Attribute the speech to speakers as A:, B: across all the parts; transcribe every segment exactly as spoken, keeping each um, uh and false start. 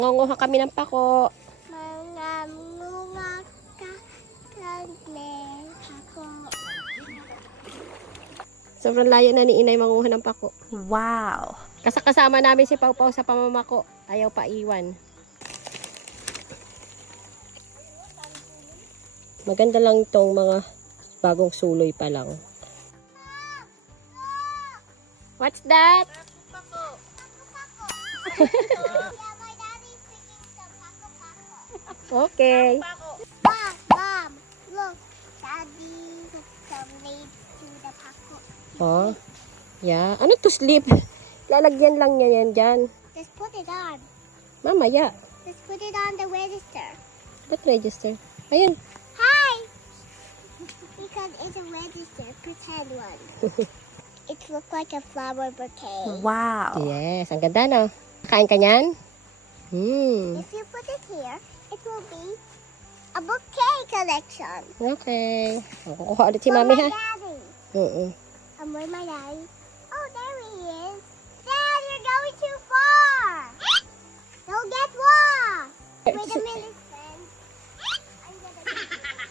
A: Ngunguha kami ng pako.
B: Mga munga ka kami ako.
A: Sobrang layo na ni Inay manguha ng pako.
C: Wow!
A: Kasakasama namin si Pau Pau sa pamamako. Ayaw pa iwan. Maganda lang itong mga bagong suloy pa lang. What's that? Okay.
B: Mom, Mom, look. Daddy took some leaves to the pako.
A: Oh. Yeah. Ano to sleep? Lalagyan lang niya yan dyan.
B: Just put it on.
A: Mamaya.
B: Just put it on the register.
A: Ba't register? Ayun.
B: Hi! Because it's a register, pretend one. It looks like a flower bouquet.
C: Wow!
A: Yes. Ang ganda, no? Kain ka niyan? Hmm.
B: If you put it here, it will be a bouquet collection.
A: Okay. O, kukuha ulit si
B: For
A: Mami,
B: my
A: ha?
B: daddy.
A: Oo.
B: I'm with my daddy. Oh, there he is. Dad, you're going too far. Don't get lost. Wait a minute, friend. I'm gonna be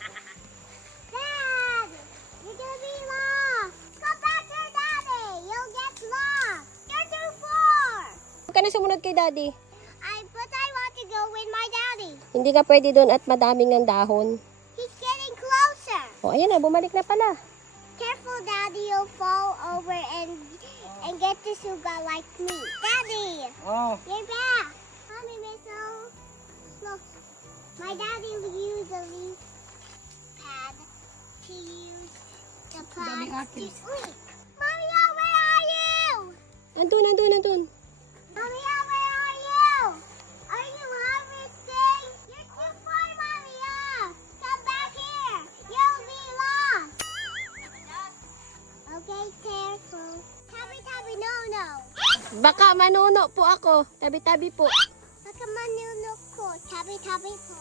B: Dad, you're gonna be lost. Come back here, Daddy. You'll get lost. You're too far.
A: Huwag ka na sumunod kay Daddy.
B: I but I want to go with my daddy.
A: Hindi ka pwede doon at madaming ng dahon.
B: He's getting closer.
A: O, ayan na. Bumalik na pala.
B: Careful, Daddy. You'll fall over and and get the sugar like me. Daddy,
D: Oh,
B: you're back. Mommy, Missile. Look, my daddy used a leaf pad to use the plants to sleep. Mommy, where are you?
A: Andun, andun, andun.
B: Mommy, where are you? Are you harvesting? You're too far, Mommy. Come back here. You'll be lost. Okay, careful. Tabi, tabi, no, no.
A: Baka manuno po ako. Tabi-tabi po.
B: Baka manunok ko. Tabi, tabi po.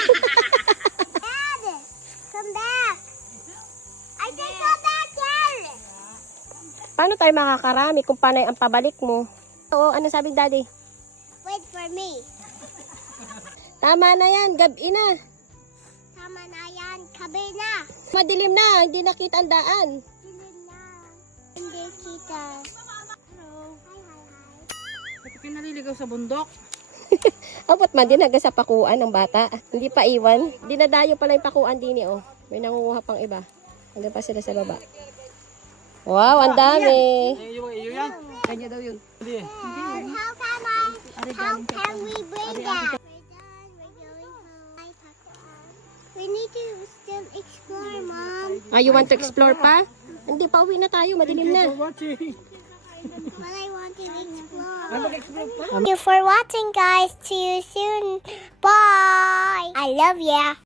B: Dad, come back. I said come back here.
A: Paano tayo makakarami kung panay ang pabalik mo? Oo, ano sabi Daddy?
B: Wait for me.
A: Tama na yan. Gabi na.
B: Tama na yan. Kabi na.
A: Madilim na. Hindi nakita ang daan.
B: Dilim na. Hindi kita. Hello. Hi, hi, hi.
D: ba't ka naliligaw sa bundok?
A: Abot man din hanggang sa pakuan ng bata. Hindi pa iwan. Dinadayo pala yung pakuan din eh. Oh. May nangunguha pang iba. Hanggang pa sila sa baba. Wow, ang dami.
D: Eh, iyo, iyo yan.
A: Kanya daw yun.
D: Hindi.
B: Dad, how can I? How can we bring that? We're done. We're going home. Hi, Papa. We need to still explore, Mom.
A: Ah, you want to explore pa? Hindi pa, uwi na tayo. Madilim na.
D: For watching.
B: But I want to explore.
D: Ay, mag-explore pa.
B: Thank you for watching, guys. See you soon. Bye. I love ya.